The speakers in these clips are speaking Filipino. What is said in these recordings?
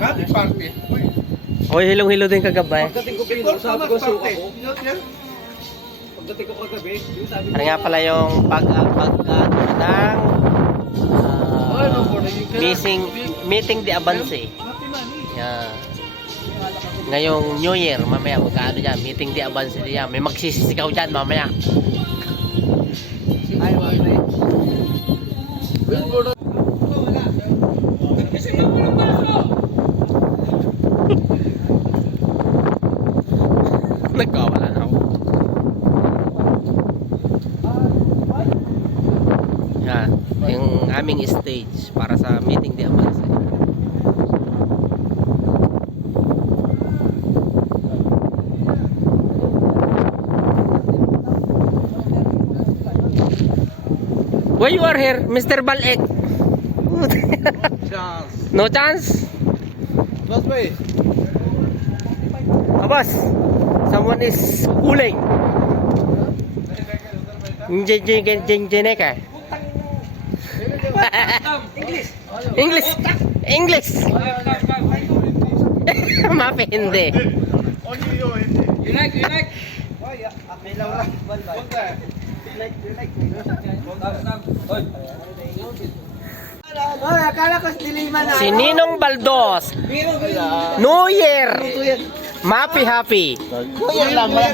Happy party. Hoy, hilong-hilo din kagabay. Pagdating ko pino, sabi ko suka ko. Pagdating ko kagabi, yung sabi ko. Ano nga pala yung ng meeting the Avance. Yeah. Ngayong New Year, mamaya magkaano dyan, meeting the Avance diyan. May magsisisigaw dyan mamaya. Ay, wala. Nagkawala na ako. Yan, yung aming stage para sa meeting the Avance. Why you are here, Mr. Balek? No chance? Last way. Abas, someone is cooling. Jeng ka. English. English. Mapi hindi. You like? Ay, akala ko diliman na. Si Ninong Baldos. New Year. Happy.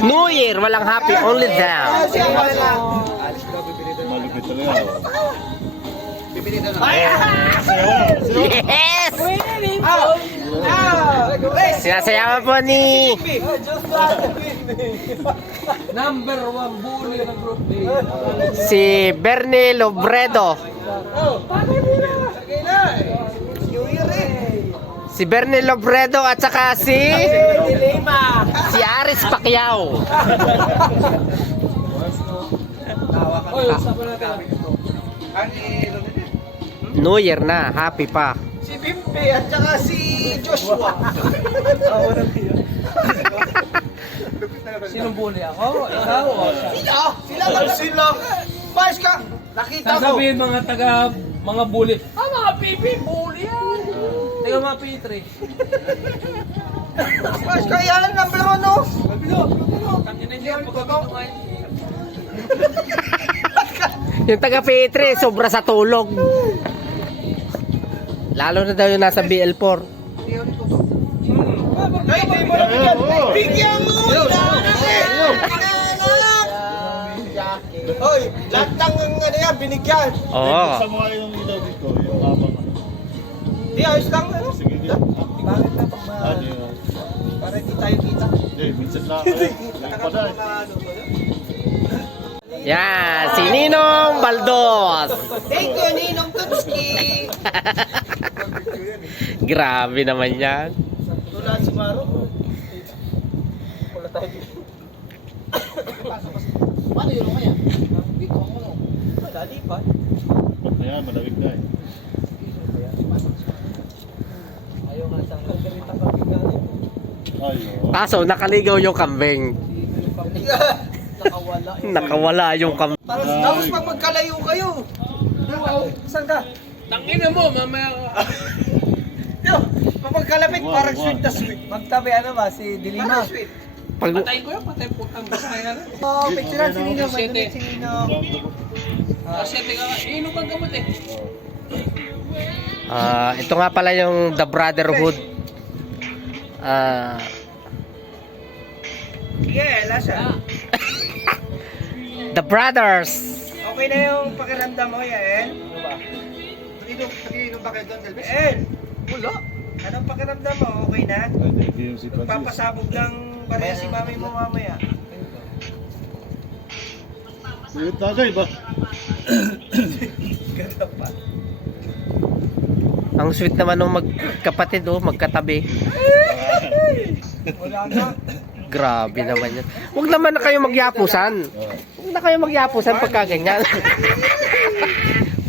New Year, walang happy, only down. Malupit talaga. Yes! Sinasayawan po ni Number 1 bully ng group A. si Bernie Lobredo. Si Bernie Lobredo at saka si Aris Pacquiao. Oy, usapan natin. New Year na, happy pa. Si Bimpe at saka si Joshua. Sinong bully ako? Ikaw o siya? Sila. Pas ka. Nakita ko. Sasabihin mga bully. Mga PP, bully yan. Teka mga P3. Pas ka yan, number 1 no. Kanina niya, pagkakatukain. Yung taga P3, sobra sa tulog. Lalo na daw yung nasa BL4. Ay, di mo na bigyan. Bigyan mo! Hoy, lahat ng ano yan, binigyan. Oo. Sa mga yung ilaw dito, yung abang. Di, ayos lang. Ano? Sige dyan. Bakit na pang Ano yun? para hindi tayo kita? Hindi, minsan lang. Yung pada. Yan, si Ninong Baldos. Thank you, Ninong Tutski. Grabe naman yan. Tulad si Maro. Wala tayo dito. Paano yun kaya? Dito ako no. Wala, di pa. Ayan, malawig na eh. Ayaw nga sa ganitang pagkagaling. Ayaw. Kaso nakaligaw yung kambing. Nakawala. Nakawala yung kambing. Tapos pag magkalayo kayo. Saan ka? Tangina mo, mamaya. Yo, pag magkalapit, Wow, parang wow. sweet na sweet. Magtabi ano ba, si Dilima? Parang sweet. Pag, Patayin ko yan, patayin po. Ang basaya na. Oh, picturean si Ninong. May Siyete. donate si Ninong. Kasi teka, inom ang gamot eh. ito nga pala yung The Brotherhood. Sige, lasa. The Brothers. Okay na yung pakiramdam mo, Yael? Ano ba? Inom ba kayo doon, Elvis? Yael! Wala. Anong pakiramdam mo? Okay na? Hindi yung si Francis. Papasabog lang pareha si mami mo mamaya. Yung tagay ba? Ganda pa. Ang sweet naman ng magkapatid, magkatabi. Wala na. Grabe naman yan. Huwag naman na kayo magyapusan. Huwag na kayo magyapusan pagka ganyan.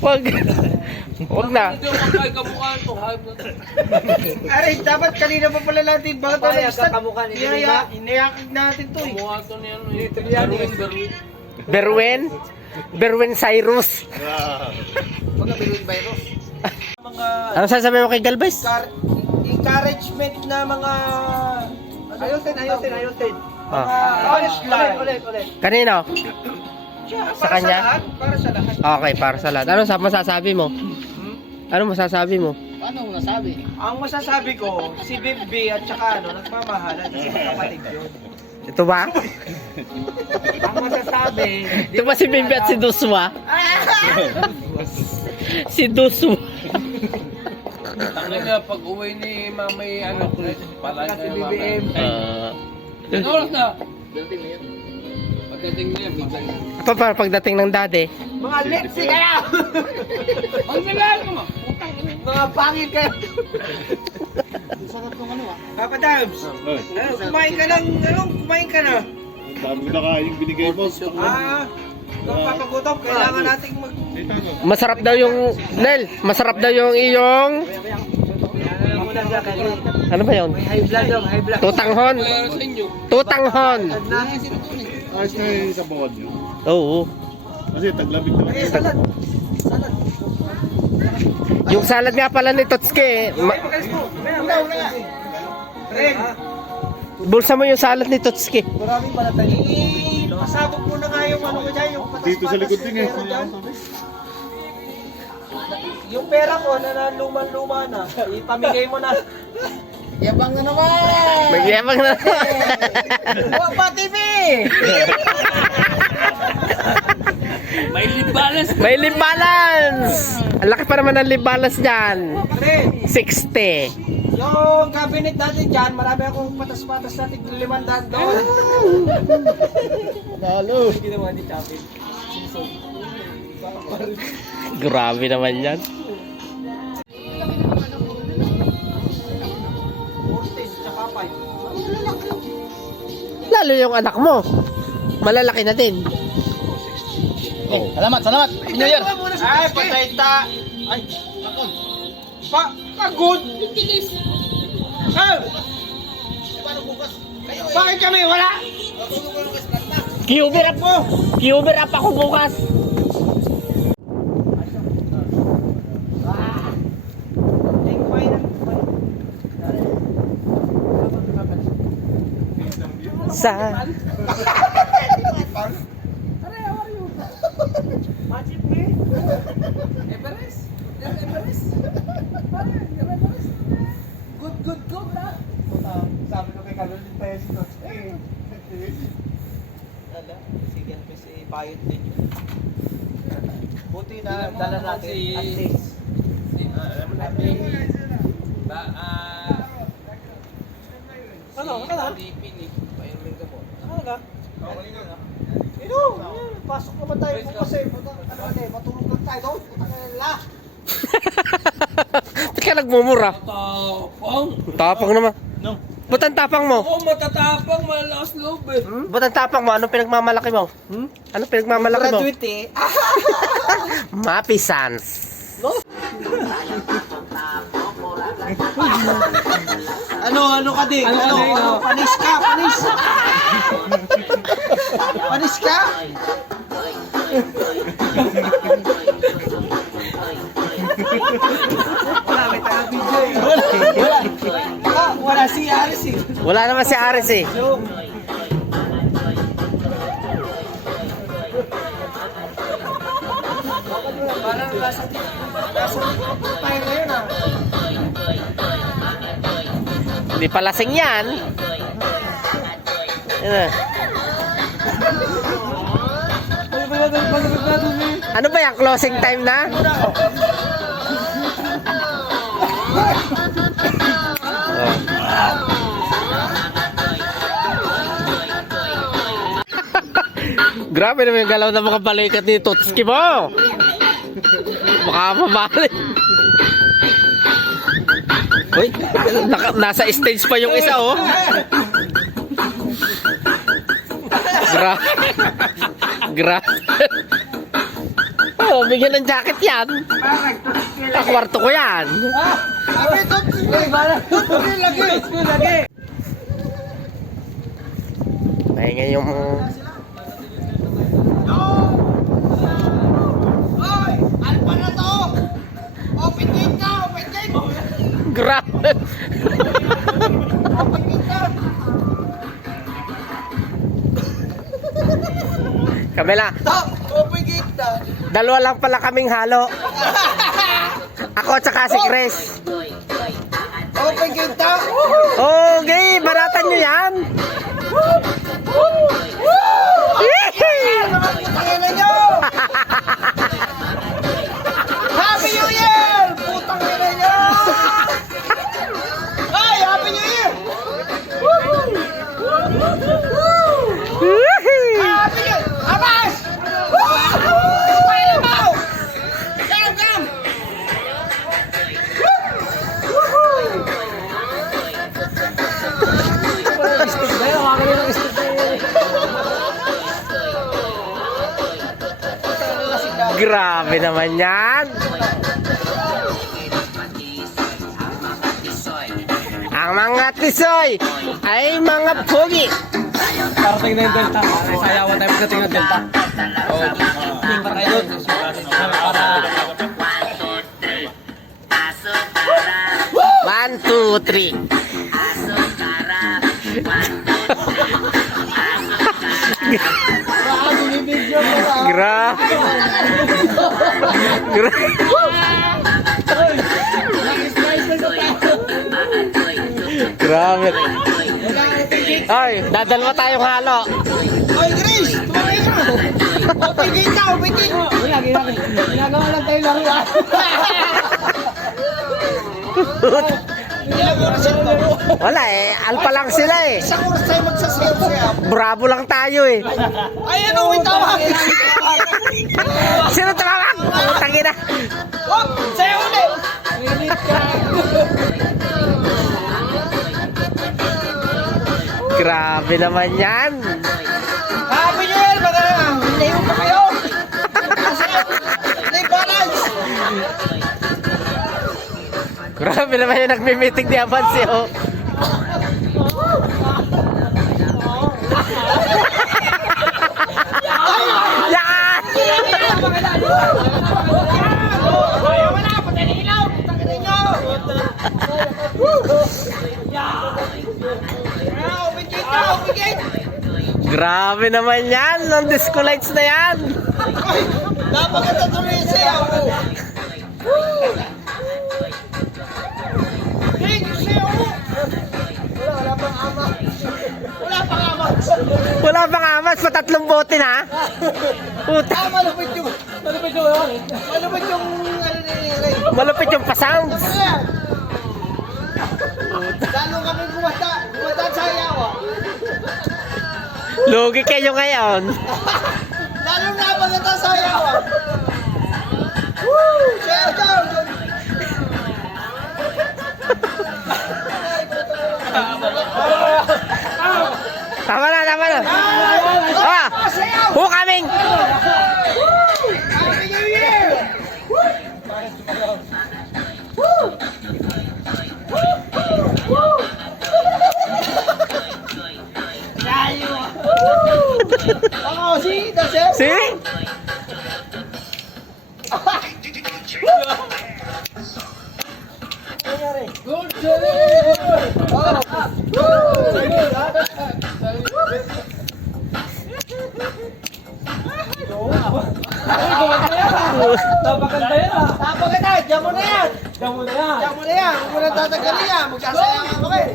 Huwag. Huwag na. Hindi ako kay kamukhaan to. Aray, dapat kanina pa pala natin bago tayo Kaya start. kakamukha ni Dilima. Inayakig natin to eh. Kamukhaan to niyan. Berwin. Berwin Cyrus. Mga Berwin virus. Mga Ano sasabihin mo kay Galvez? car encouragement na mga... Ayusin. Ulit. Kanino? Sa kanya? Para sa lahat. Okay, para sa lahat. Ano masasabi mo? Ano masasabi mo? Ang masasabi ko, si Bibi at saka nagmamahalan kasi magkapatid yun. Ito ba? Ang masasabi, Ito ba si Bimbi at si Duswa? Si Duswa. Tangin na, pag uwi ni mamay, pala Kasi na BBM. Ano oras na? Pagdating niya, biglang. Ito para pagdating ng daddy. Mga letsi kayo! Ang bilang mo! Mga pangit kayo! Papa Dams, Ay, kumain ka na. dami ko na kain yung binigay mo. Nung papagutom, kailangan nating mag... Masarap daw yung Nel, masarap daw yung iyong ano ba yun? High blood daw, high blood. Tutanghon. Kaya sa inyo. Tutanghon. Ayos na yung sa bawad nyo. Oo. Kasi taglamig na. Salad. Yung salad nga pala ni Totski. Ren, Bulsa mo yung salad ni Totski. maraming palatay. Pasabog mo na nga yung ano ko dyan, yung patas-patas. Dito sa likod din eh. meron dyan. Yung pera ko na luman-luma na, ipamigay mo na. Yabang na naman! Magyabang na. Wapa TV! May lip balance. May lip balance. Ang laki pa naman ng lip balance dyan. Ren, 60. yung cabinet natin dyan, marami akong patas-patas na tig-500 doon. Lalo. Ginawa ni Chapin. Grabe naman yan. Ortiz, tsaka 5. Lalo yung anak mo. Malalaki na din. Salamat. New Year. Ay, patay ta! Ay, pagod! Bakit kami wala? Cuber up mo. Cuber up ako bukas. Sa Good, bra. Sabi ko kay Carol din tayo si Tots. Ala, sige kasi bayad din yun. Buti na dala natin at least. Ano ka? Pasok naman tayo bukas eh. Matulog lang tayo doon. Ba't ka nagmumura? Tapang. Tapang naman. Ba't ang tapang mo? Oo, matatapang, malakas loob eh. Ba't ang tapang mo? Anong pinagmamalaki mo? Anong pinagmamalaki mo? Graduate eh. Mapi Sans. Ano ka din? Panis ka. Panis ka? Wala, may taga-video eh. Wala si Aris eh. Wala naman si Ares eh. Parang nasa tayo ngayon ah. Hindi pa lasing yan. Yan. Ano ba yan? Closing time na? Grabe naman yung galaw ng mga balikat ni Totski mo. Baka mabalik. Uy, nasa stage pa yung isa oh. Grabe. Oh, bigyan ng jacket yan. Kwarto ko yan. Sabi Tots! Lagi! Ngayon yung... Hoy! Alpa na to! Open gate ka! Open gate! Grabe. Open kita. Kami lang. Open kita. Dalawa lang pala kaming halo. Ako at saka si Chris. Open kita. Okay, baratan nyo yan. Putang ina nyo! Happy New Year! Putang ina nyo! Ay, Happy New Year! Happy New Year! Abas! Smile mo! Come, come! Grabe naman yan. Ang mga tisoy ay mga pogi. Parating na yung Delta. Ay, sayawan tayo pagdating ng Delta. Oo. Para kayo doon. Para... 1, 2, 3. Gra. Gra. Grabe. Ay, dadalwa tayong halo. Ay, Grace! Tumangay ka! Open kita! Open kita! Ginagawa lang tayo lang yan. Wala eh, alpa lang sila eh. Isang oras tayo magsasayaw-sayaw. Bravo lang tayo eh. Ay, ano? May tawag! Sino tumawag? Tangina. Wag! Sayaw ulit! Grabe naman yan. Happy New Year! Mga layo pa kayo! Kasi may balance! Grabe naman yung nagmi-meeting ni Avansi oh. Yan! Ayaw mo na! Patay na ilaw! Patay na ilaw! Open kita! Open kita! Grabe naman yan. Ang disco lights na yan. Ay! Napaganda tuloy yung sayaw ko! Hey! Yung sayaw mo! Wala pang ama! Wala pang ama! Wala pang amas. Patatlong bote na. Puta. Malupit yung... Malupit yung... Malupit yung... Ano na yung... Malupit yung pa-sounds. Lalo kami kumata sa ayaw. Lugi kayo ngayon. Lalo na maganda sa ayaw. Woo! Sayaw! Tama na, tama na. Ah! Who coming? Happy New Year! Oh, see? That's it? See? Good job! Napakanta yan ah. Napaganda! Diyan mo na yan! Diyan mo na yan. Diyan mo na yan! Huwag mo na tatanggalin yan! Magsasayang ako eh!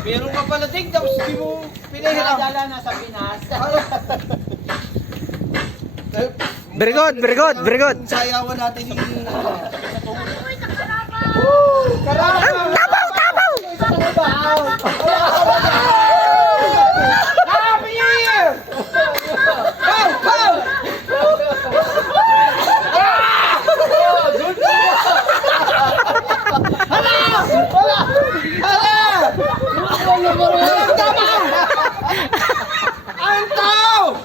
Meron ka pala ding, tapos di mo pinahiram. Dala na sa Pinas. Very good, very good, very good. Sayawan natin yung... Ang tabaw, tabaw! Happy New Year! Pow! Pow! Hala! Hala! Hala! Ang tabaw! Ang tao!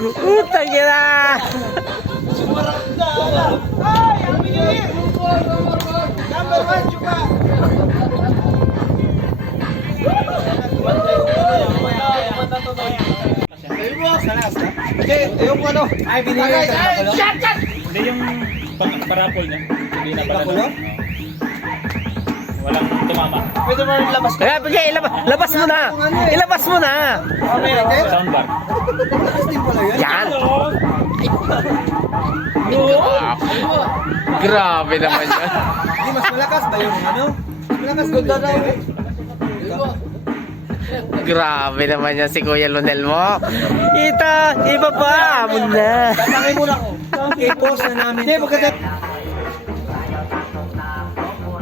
Putang ina. Ay! Happy New Year! Number 1, Chupa! Hindi, yung ano. Ay, binigay ka na kulo. Hindi yung parapol niya. Hindi na pala. Kulo? Walang tumama. Pwede mo rin labas ka. Kaya, sige, labas mo na. Ilabas mo na. Soundbar. Lakas din pala yun. Yan. Grabe naman yan. Hindi, mas malakas ba yung ano? Malakas ganda daw. Grabe naman yan si Kuya Lonel mo. Ita, iba pa. Amon na. Tatangin muna ko. I-post na namin. Hindi, maganda.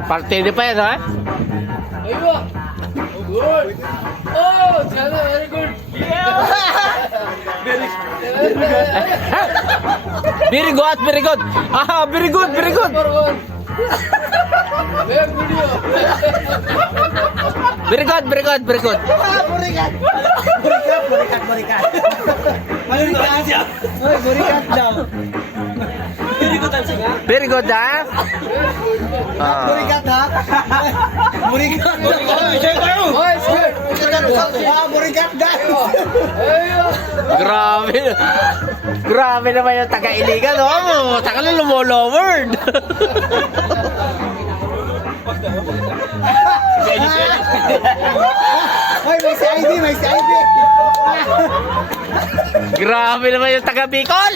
Partida pa yan, ha? Very good, very good. Ah, very good, very good. Very good, very good, very good. Burikat! Burikat! Burikat siya. Uy, burikat daw. Burikat siya. Very good, ha? Ah. Burikat ha? Burikat. Burikat tayo. Burikat daw. Grabe. Grabe naman yung taga-iligan, oh. Taka na lumolowered. Hoy, may CID, may CID. Grabe naman yung taga-Bicol.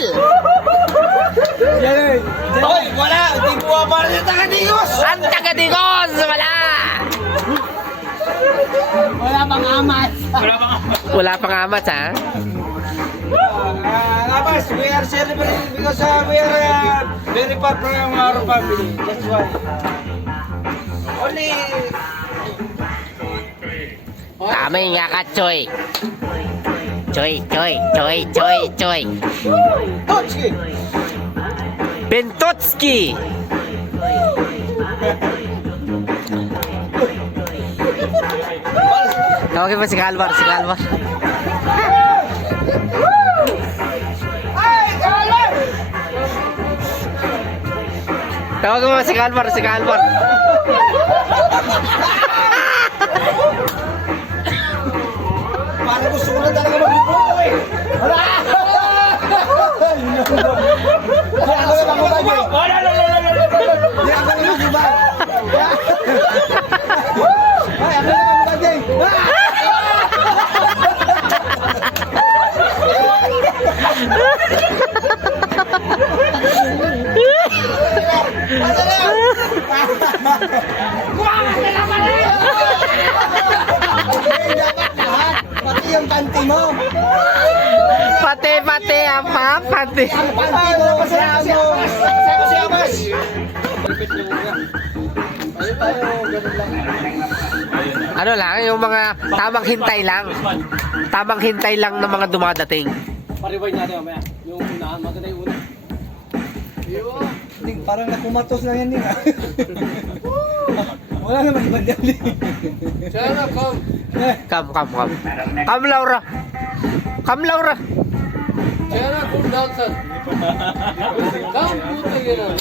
Hoy, wala. Hindi buwa pa rin yung taga-Digos. Ang taga-Digos, wala. Wala pang amat. Wala pang amat, ha? Amas, we are celebrating because we are very far from our family. That's why. Only... Tama yung nga ka, Choy. Choy, Choy, Choy, Choy, Choy. Totski! Bentotski. Tawagin mo si Calvar, si Calvar. Tawagin mo si Calvar, si Calvar. Parang gusto ko na talaga mag-ipo eh. Wala! Hindi ako na mag-ibag eh. Hindi ako na mag-ibag. Ay, ako na mag-ibag eh. Pati yung panty mo. Pati, apa, pati. Ang panty mo. Kasi Amas. Ano lang, yung mga tamang hintay lang. Tamang hintay lang ng mga dumadating. Pa-rewind natin mamaya. Yung unahan, maganda yung una. Parang nakumatos lang yan din. Wala naman ibang dali. Come. Come, Laura. Come, Laura.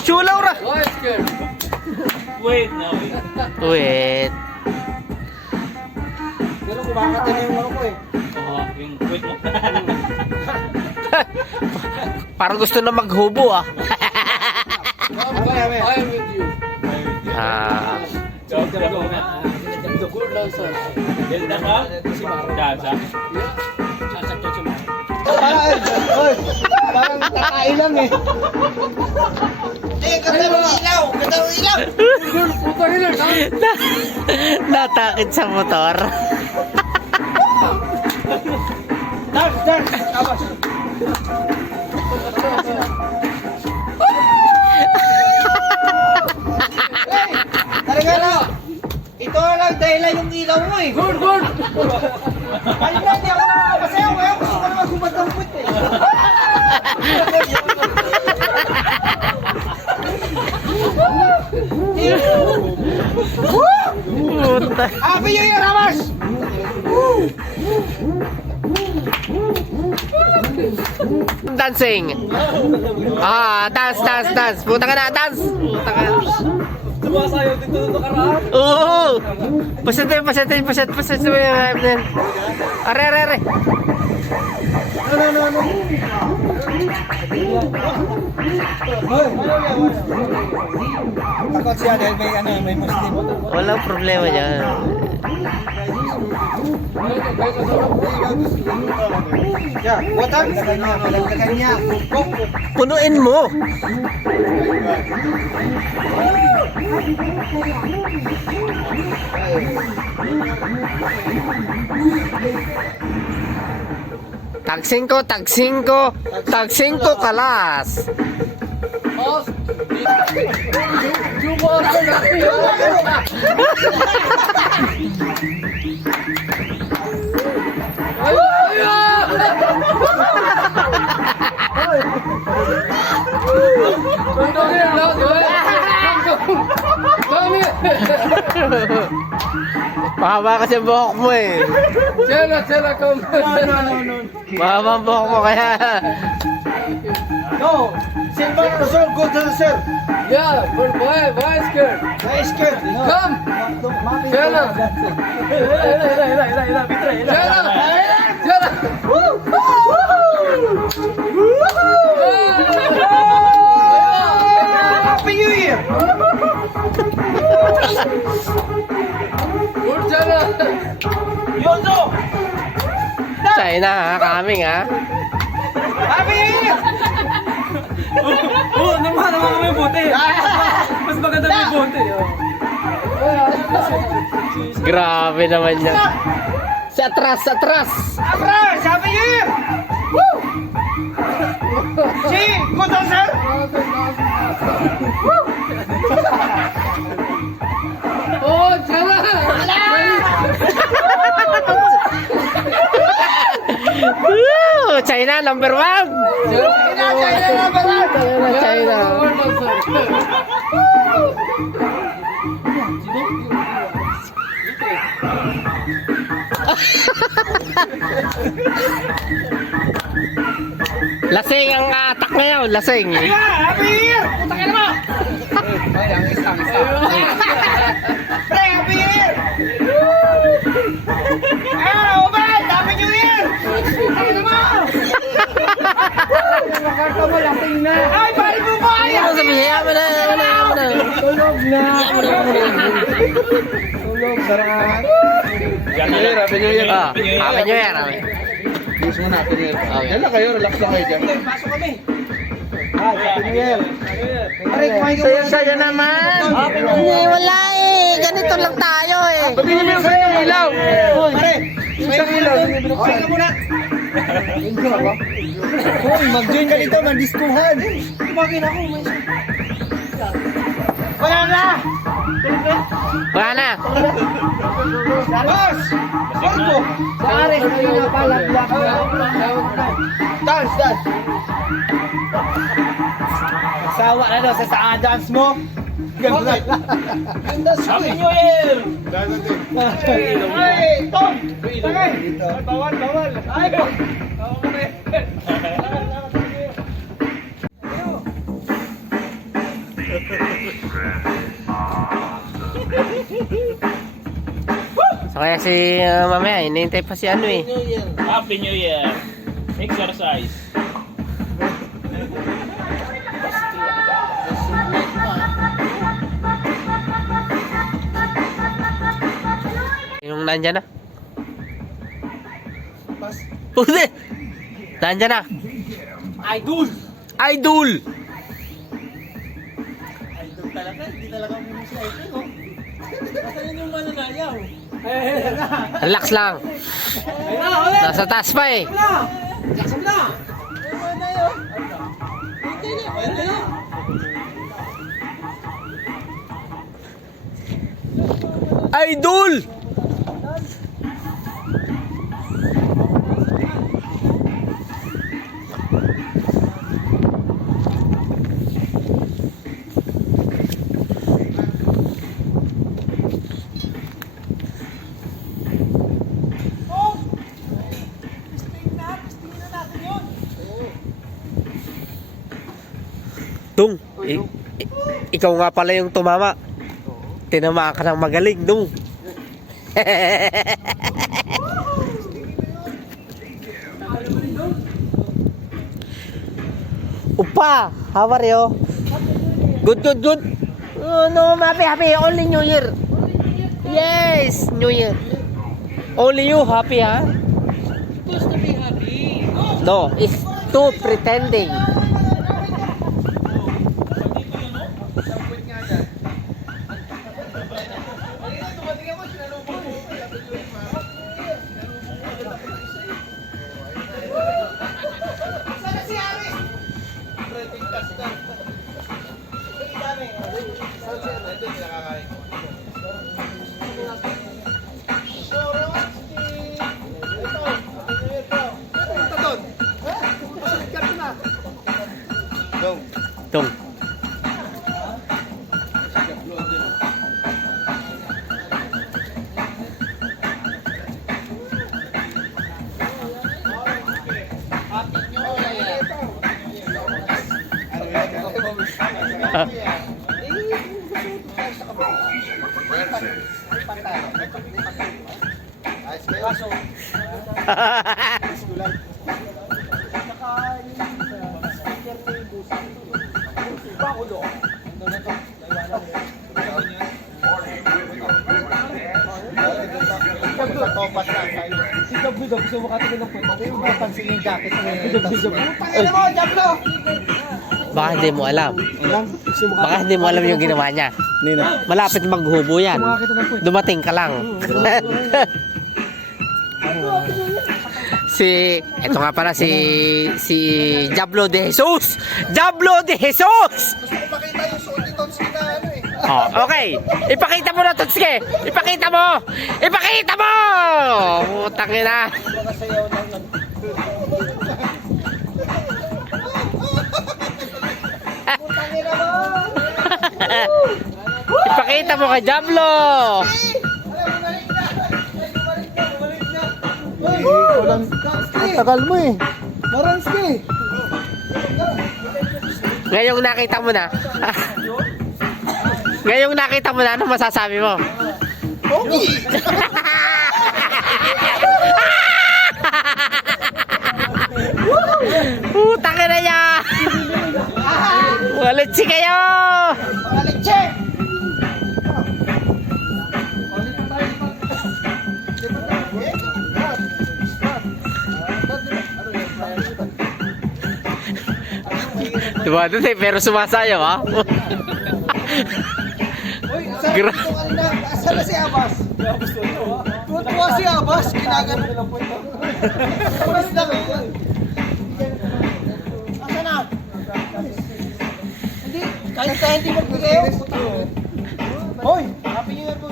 Shoo, Laura. Wait, no. Wait. Pero kumakata na yung ano ko eh. Oo, yung wait mo. Parang gusto na maghubo, ah. Ah. Delta ka? Daza? Parang kakain lang eh. Ganda ng ilaw! Ganda ng ilaw! Natakit sa motor. Dance! Awas! Talaga na! Ito lang dahilan yung ilaw mo eh! Good! Ayun na, hindi ako nakakasayaw eh! Gusto ko na maghubad ng puwit eh! Puta. Happy New Year, Amas! Dancing. Ah, dance. Puta ka na, dance. Puta ka. Sumasayaw dito nung nakaraan. Oo! Paset mo yung Are. Takot siya dahil may Muslim. Walang problema dyan. Yeah, water. Malagdagan niya. Punuin mo! Tag 5 kalas. Mahaba kasi buhok mo eh. Chela, come. Mahaba ang buhok mo kaya. No. Silver, sir, go to the sir. Yeah, for boy skirt. Nice skirt. Come. Chela. Chela. Happy New Year. Good Chela. Yoso. China ha, coming ha. Happy New Year. Oo, naman kami bote. Mas maganda may bote. Grabe naman yan. Sa atras. Abras, Happy New Year. Woo. Si, good on sir. Oh, Chela. Woo! China number 1. China. Lasing ang atak ngayon, lasing. Happy New Year. Puta ka naman. Pre, Happy New Year. Obay, Happy New Year. Puta ka naman. Ay, pari mo ba? Ano sabihin? Yaman na. Tulog na. Tulog, sarang. Happy New Year. Happy New Year. Please muna, Happy New Year. Yan lang kayo, relax lang kayo dyan. Pasok kami. Happy New Year. Pare, kumain ka muna. Saya naman. Hindi, wala eh. Ganito lang tayo eh. Pabili mo sa ilaw. Pare, isang ilaw. Kumain ka muna. Hoy, mag-join ka dito, mag-diskuhan. Kumain ako, may wala na! Wala na. Boss! Gordo! Pare, hindi na pala. Dance! Sawa na daw sa dance mo. Ganda. Happy New Year! Ay, Tom! Tagay! Bawal! Ay, So kaya si mamaya, inintay pa si ano eh. Happy New Year. Exercise. Yung nandyan na. Puti! Nandyan na. Idol! Idol! Idol talaga, hindi talaga mo si Idol, no? Nasaan yung mananayaw? Relax lang. Nasa taas pa eh. Laksan na! Idol! Tung, ikaw nga pala yung tumama. Tinamaan ka ng magaling, no? Upa, how are you? Good, good, good. Oh, no, happy, happy. Only New Year. Yes, New Year. Only you happy, huh? Supposed to be happy. No, it's too pretending. Tung. Si Gablo, gusto mo katikin ng kwento. Hindi mo mapansin yung jacket ni Pangina mo, Gablo! Baka hindi mo alam. Baka hindi mo alam yung ginawa niya. Malapit maghubo yan. Dumating ka lang. Eto nga pala si Diablo de Jesus. Diablo de Jesus. Gusto ko makita yung suot ni Totski na ano eh. Oh, okay. Ipakita mo na, Totski. Ipakita mo. Ipakita mo. Putang ina. Makasayaw lang ng... Putangina mo! Ipakita mo kay Diablo. Ang tagal mo eh. Maranski. Ngayong nakita mo na. Ngayong nakita mo na, ano masasabi mo? Pogi! Putang ina niya. Walitsi kayo. Mga leche! Diba doon eh, pero sumasayaw ha? Uy, saan Gra- ito kanina? Asan na si Abbas? Tuwa si Abbas, kinagano lang po ito. Abbas lang yun. Asan na? Hindi, kahit tayo hindi magbigay. Hoy, happy new year po.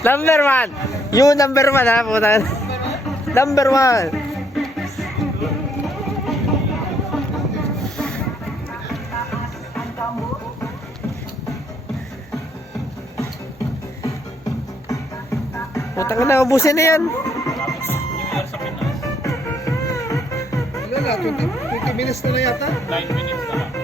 Number one. You number one ha, puta. Number one. Putang na, ubusin na yan. Ilan na? 20 minutes na yata? 9 minutes na lang.